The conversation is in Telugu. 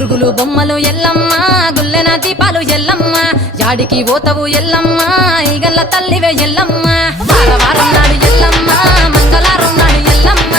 గురుగులు బొమ్మలు ఎల్లమ్మ గుల్లెన దీపాలు ఎల్లమ్మ యాడికి పోతవు ఎల్లమ్మ ఈగల్ల తల్లివే ఎల్లమ్మ వారం నాడు ఎల్లమ్మ మంగళవారం నాడు ఎల్లమ్మ